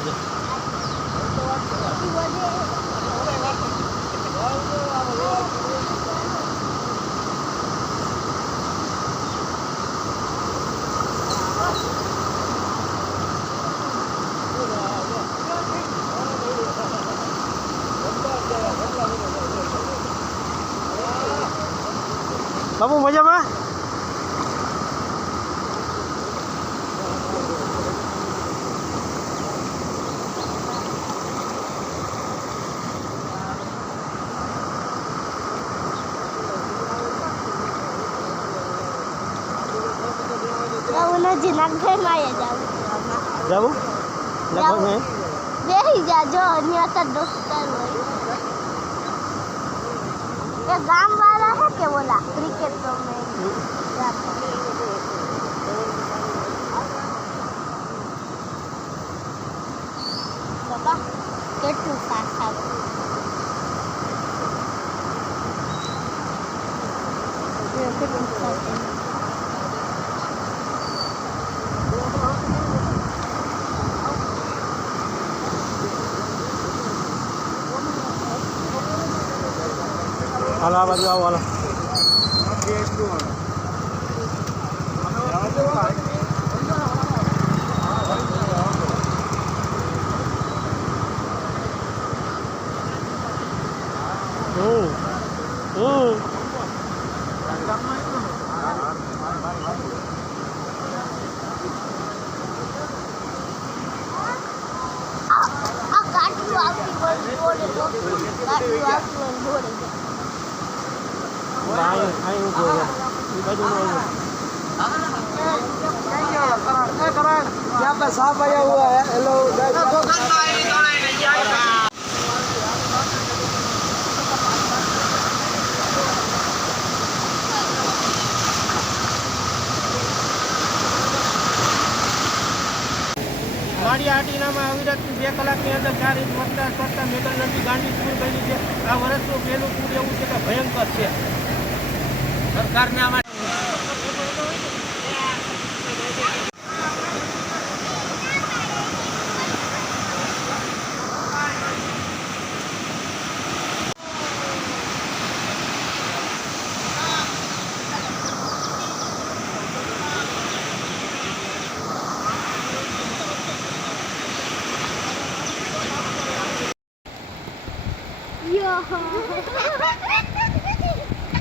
કરજો. બાબુ મજામાં? નજીક નાગભાઈ જાવું જાવું બેસી જાજો અહીંયા તો દોસ્તાર હોય એ ગામ વાળા હે કે બોલા ક્રિકેટ તો મેં બાબા કેટલું સાથ આવે કેટલું સાથ હાલો આ બાજુ આવો હાલો. यहाँ पे सांप आया हुआ है। हेलो મારી આટીનામાં અવિરત 2 કલાકની અંદર 4 ઇંચ વરસાદ પડતા મેઘરનદી ગાંડી પૂર બની છે. આ વર્ષનું પહેલું પૂર એવું છે કે ભયંકર છે. સરકારને આમાં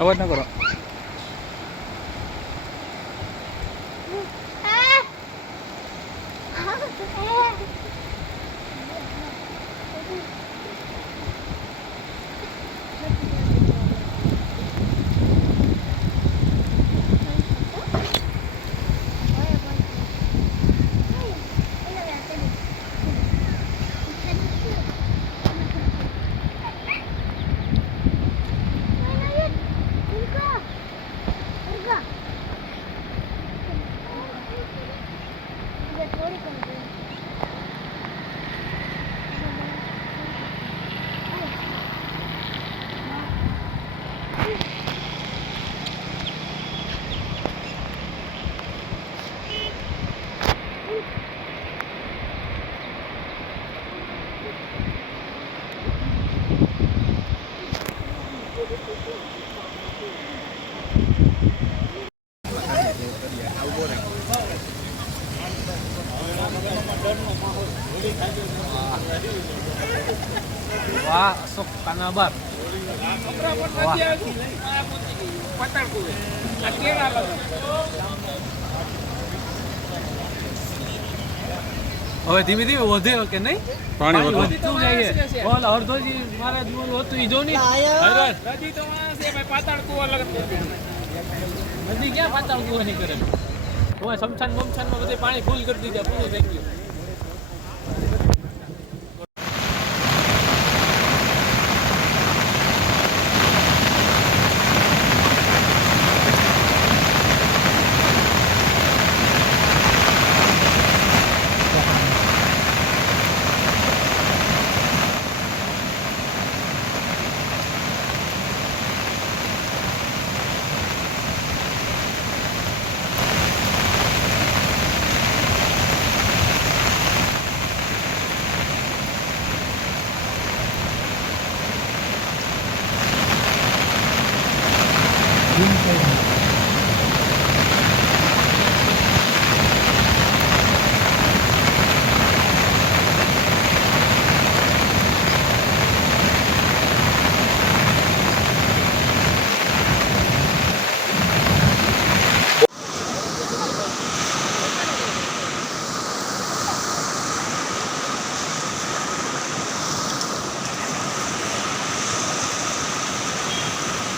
અવાજ ના કરો. વાહ અશોક કાનાબાર હવે ધીમે ધીમે વધે કે નહીં? પાણી વધતું જાય. ઓલ અડધોજી મહારાજ નું હતું ઈ જો ની નદી તો ભાઈ પાતાળ કુવા લગત નદી ક્યાં પાતાળ કુવા નહીં કરે. હવે સમસાન બમસાનમાં બધે પાણી ફૂલ કરી દીધા. પૂરું થઈ ગયું.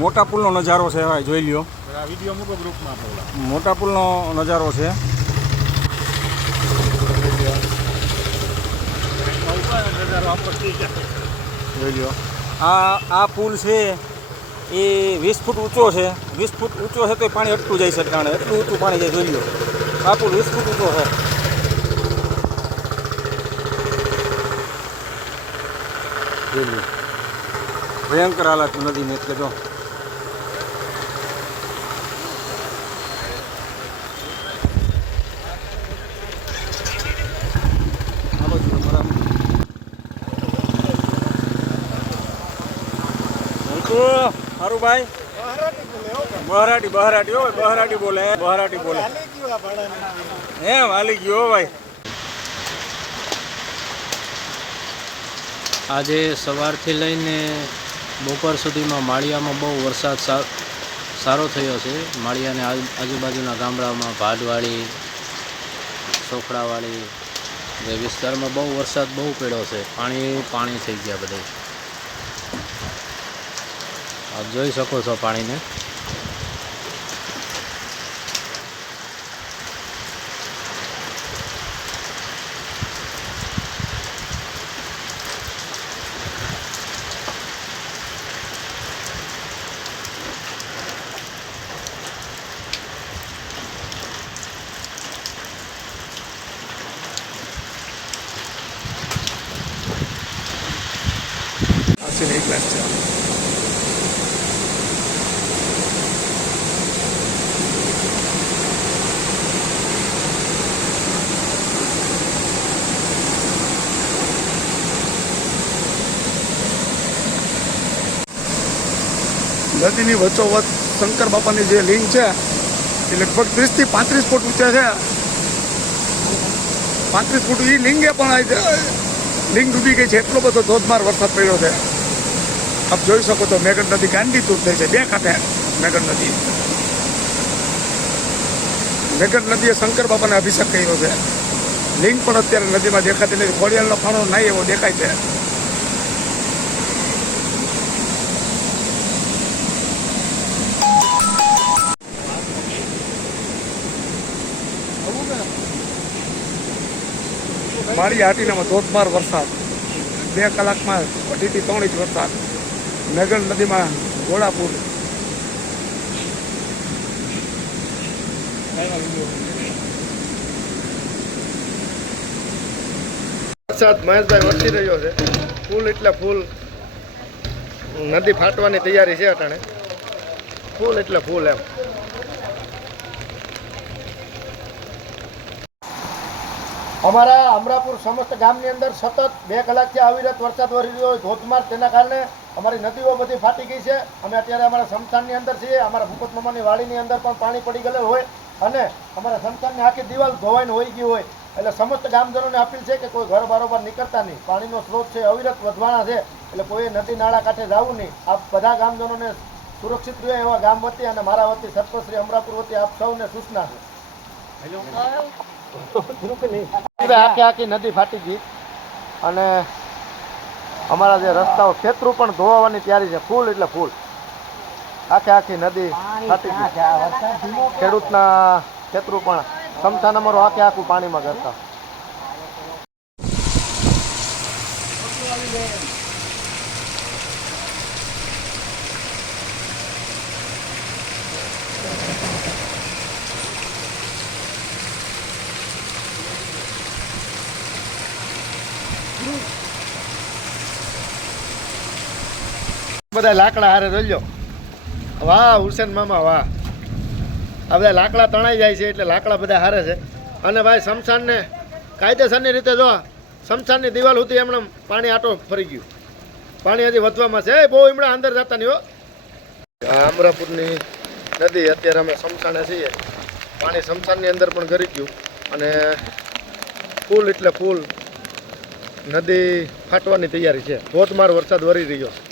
મોટા પુલનો નજારો છે ભાઈ, જોઈ લ્યો. આ વિડીયો મૂકો ગ્રુપમાં આપણે. મોટા પુલનો નજારો છે. જોઈ લ્યો. આ પુલ છે એ 20 ફૂટ ઊંચો છે. 20 ફૂટ ઊંચો છે તો પાણી અટકું જાય છે ટાણે, એટલું ઊંચું પાણી જાય. જોઈ લો, આ પુલ 20 ફૂટ ઊંચો છે. જોઈ લો, ભયંકર હાલત નદીની. એટલે જો સારું ભાઈ, બહરાટી બહરાટી હો, બહરાટી બોલે, બહરાટી બોલે. એમ હાલી ગયો ભાઈ. આજે સવારથી લઈને બપોર સુધીમાં માળિયામાં બહુ વરસાદ સારો થયો છે. માળિયાને આજુબાજુના ગામડામાં ભાડવાળી, સોખડાવાળી જે વિસ્તારમાં બહુ વરસાદ બહુ પડ્યો છે. પાણી થઈ ગયા બધે. આપ જોઈ શકો છો પાણીને. એક લાખ છે. નદીની વચ્ચોવચ્ચ શંકર બાપાની જે લિંગ છે એ લગભગ 30 થી 35 ફૂટ ઊંચા છે. 35 ફૂટ એ લિંગે પણ લિંગ ડૂબી ગઈ છે. એટલો બધો ધોધમાર વરસાદ પડ્યો છે. આપ જોઈ શકો તો મેઘડ નદી ગાંડી તૂર થઈ છે. બે કાંઠે મેઘડ નદી. મેઘડ નદીએ શંકર બાપાને અભિષેક કર્યો છે. લિંગ પણ અત્યારે નદીમાં દેખાતી નથી. ખોડિયાલનો ફાણો નહીં એવો દેખાય છે. મારી હાટીનામાં ધોધમાર વરસાદ. 2 કલાકમાં 2.5 થી 3 ઇંચ વરસાદ. મેઘડ નદીમાં ઘોડાપુર. વરસાદ મહેશભાઈ વરસી રહ્યો છે. ફૂલ એટલે ફૂલ. નદી ફાટવાની તૈયારી છે અટાણે. ફૂલ એટલે ફૂલ એમ. અમારા અમરાપુર સમસ્ત ગામની અંદર સતત 2 કલાકથી અવિરત વરસાદ વરી રહ્યો હોય ધોધમાર. તેના કારણે અમારી નદીઓ બધી ફાટી ગઈ છે. અમે અત્યારે અમારા સમસાનની અંદર છીએ. અમારા ભૂપત મામાની વાડીની અંદર પણ પાણી પડી ગયેલું હોય અને અમારા સમસાનની આખી દિવાલ ધોવાઈને હોઈ ગઈ હોય. એટલે સમસ્ત ગામજનોને અપીલ છે કે કોઈ ઘર બારોબાર નીકળતા નહીં. પાણીનો સ્ત્રોત છે અવિરત વધવાના છે. એટલે કોઈ નદી નાળા કાંઠે જવું નહીં. આપ બધા ગામજનોને સુરક્ષિત રહે એવા ગામ વતી અને મારા વતી સરપંચ શ્રી અમરાપુર વતી આપ સૌને સૂચના છે. આખી નદી ફાટી ગઈ અને અમારા જે રસ્તાઓ ખેતરું પણ ધોવાની તૈયારી છે. ફૂલ એટલે ફૂલ. આખી નદી ફાટી ગઈ. ખેડૂતના ખેતરું પણ સમસાન અમારું આખું પાણીમાં કરતા. બધા લાકડા હારે રોલ્યો. વાહ હુસેન મામા વાહ. આ બધા લાકડા તણાઈ જાય છે એટલે લાકડા બધા હારે છે. અને ભાઈ સમસાનને કાયદેસરની રીતે જો સમસાનની દિવાલ સુધી એમણે પાણી આટો ફરી ગયું. પાણી હજી વધવામાં છે. બહુ એમણા અંદર જતા નહીં હો. અમરાપુરની નદી અત્યારે અમે સમસાને છીએ. પાણી સમસાનની અંદર પણ ગરી ગયું અને ફૂલ એટલે ફૂલ. નદી ફાટવાની તૈયારી છે. ધોધમાર વરસાદ વરી રહ્યો છે.